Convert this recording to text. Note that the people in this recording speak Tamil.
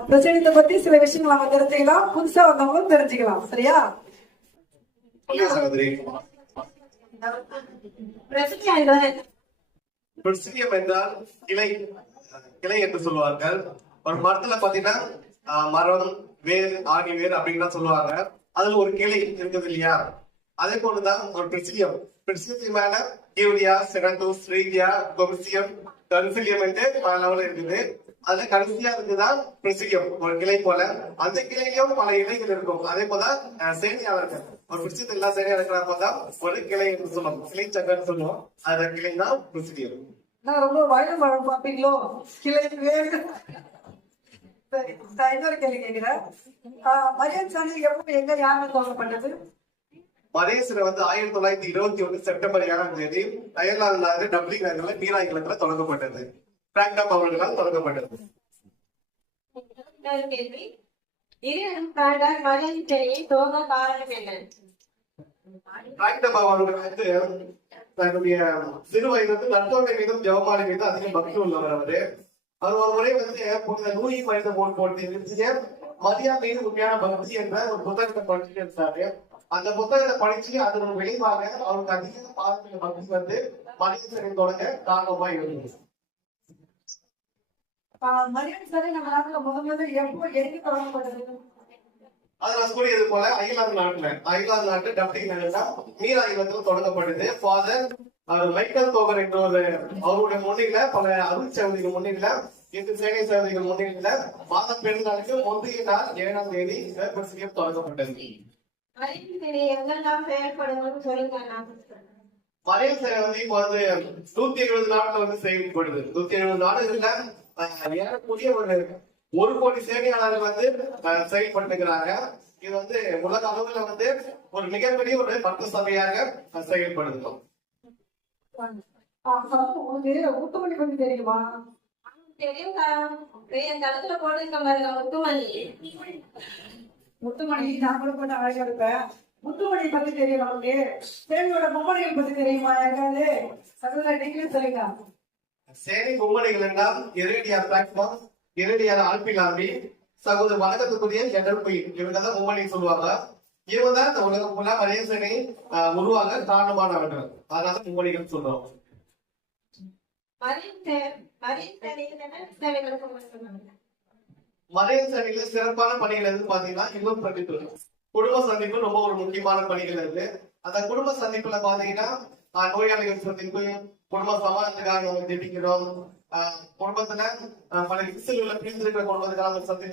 பிரச்சனையை பத்தி சில விஷயங்கள் நம்ம தெரிஞ்சுக்கலாம், புதுசா வந்தவங்களும் தெரிஞ்சுக்கலாம். சரியா? பிரசியம் என்றால் கிளை, கிளை என்று சொல்லுவார்கள். ஒரு மரத்துல பாத்தீங்கன்னா மரம், வேர், ஆணி வேர் அப்படின்னு சொல்லுவாங்க. அதுல ஒரு கிளை இருக்குது இல்லையா? அதே போலதான் ஒரு பிரசியம். பிரசியத்துக்கு மேல யூரியா, செகண்டோஸ், ரீதியா, கொமிசியம், கன்சிலியம் என்று பல லெவல் இருக்குது. அதுல கடைசியா இருக்குதான் பிரசியம், ஒரு கிளை போல. அந்த கிளையிலும் பல இலைகள் இருக்கும். அதே போல சேனியா இருக்கு. ஒரு பிரசியத்தில் எல்லா சேனியா இருக்கிற போதான் ஒரு கிளை என்று சொல்லுவோம், கிளை சக்கரன்னு சொல்லுவோம். அந்த கிளை தான் பிரசியம். நான் ரொம்ப வயது மரம் பாப்பீங்களோ? கிளை வேறு. சரி, நான் இன்னொரு கேள்வி கேட்கிறேன். மதியம் சாணி எப்போ எங்க யாருன்னு தோன்றப்பட்டது? மதேசரை 1921 செப்டம்பர் 7ஆம் தேதி அயர்லாந்து டப்ளின் நகர்ல மீரா இல்லத்துல தொடங்கப்பட்டது. பிராங்க்டம் அவர்களால் தொடங்கப்பட்டது. பிராங்க்டம் அவர்கள் தன்னுடைய சிறு வயது நட்போட மீதும் ஜெபமாலை மீதும் அதிக பக்தி உள்ளவர். அவர் ஒரு முறை புனித லூயி மனித போட்டு மரியா மீது உண்மையான பக்தி என்ற ஒரு புத்தகத்தை படிச்சுட்டு இருந்தாரு. அந்த புத்தகத்தை படிச்சு அதன் விளைவாக அவருக்கு அதிக பாரம்பரிய பக்தி மனிதனை தொடங்க காரணமா இருந்தது. மரியம் சரி நம்ம நாட்டுல முதல்ல எப்போ எங்க தொடங்கப்பட்டது? அது நான் கூறியது போல அயர்லாந்து நாட்டு டப்ளின் நகர்ல மீரா இல்லத்துல தொடங்கப்பட்டது. ஃபாதர் மைக்கேல் தோகர் என்ற ஒரு அவருடைய முன்னில பல அருள் சேவதிகள் முன்னில இந்து சேனை சேவதிகள் முன்னில மாத பெருநாளுக்கு முந்தைய நாள் 7ஆம் தேதி பிரசியம் தொடங்கப்பட்டது. மறையல் சேவை இப்ப 170 நாட்டுல செயல்படுது. 170 நாடுகள்ல ஏறக்கூடிய ஒரு கோடி சேவையாளர்கள் செயல்பட்டுக்கிறாங்க. இது உலக அளவுல ஒரு மிகப்பெரிய ஒரு பக்த சபையாக செயல்படுது. முத்துமணி பத்தி தெரியுமா? முத்துமணி நான் கூட போட்டு அழகா இருப்பேன். முத்துமணி பத்தி தெரியும் நமக்கு. சேனையோட பொம்மணிகள் பத்தி தெரியுமா யாருக்காவது? சகோதரர் நீங்களும் சொல்லுங்க. சேனை பொம்மணிகள் என்றால் எரேடியார் பிளாட்ஃபார்ம், எரேடியார் ஆல்பிலாம்பி, சகோதரர் வணக்கத்துக்குரிய எடர்பி, இவங்க தான் பொம்மணி சொல்லுவாங்க. இவங்க தான் இந்த உலகம் ஃபுல்லா மரிய சேனை உருவாக காரணமானவர்கள். அதனால பொம்மணிகள் சொல்றோம். மறைய சேனையில சிறப்பான பணிகள் எது பாத்தீங்கன்னா இல்லம் சந்திப்பு, குடும்ப சந்திப்பு ரொம்ப ஒரு முக்கியமான பணிகள் இருக்கு. அந்த குடும்ப சந்திப்புல பாத்தீங்கன்னா நோயாளிகள் சந்திப்பு, குடும்ப சமாதானத்துக்காக நம்ம திட்டிக்கிறோம். குடும்பத்துல பல விசில்களை பிரிந்திருக்கிற குடும்பத்துக்காக சந்திச்சு